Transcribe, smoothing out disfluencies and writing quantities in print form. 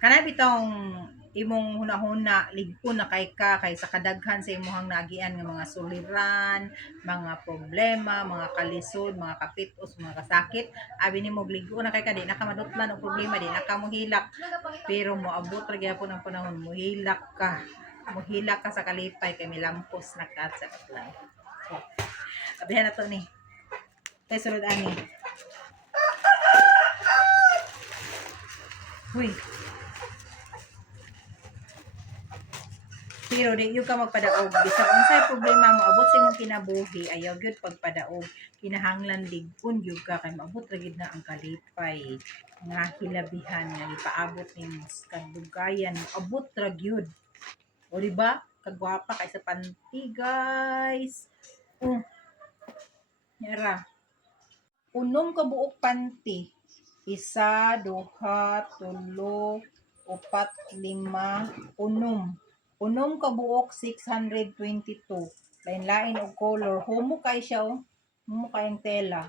Kana bitong imong hunahuna lig-on na kay ka kay sa kadaghan sa imong nagian nga mga suliran, mga problema, mga kalisod, mga kapitos, mga kasakit, abi nimo lig-on na kay ka di na ka madutlan og problema, di na ka mohilak. Pero moabot ra gyapon ang panahon mohilak ka. Mohilak ka sa kalipay kay milampos na ka sa utlan. So, abihan na to ni. Tay sulod ani. Huy, pero di yung ka magpadaog bisag unsay problema mo abot sa imong kinabuhi ayaw gyud pagpadaog kinahanglan lig-on gyud ka kay maabot ra gyud na ang kalipay nga hilabihan nga ipaabot nimo sa kadugayan abot ra gyud o di ba kagwapa kay sa panty guys yara unom ka buok panty isa duha tulo upat lima unom unom ka buok 622 lain-lain og color humo kay siya oh humo kayang tela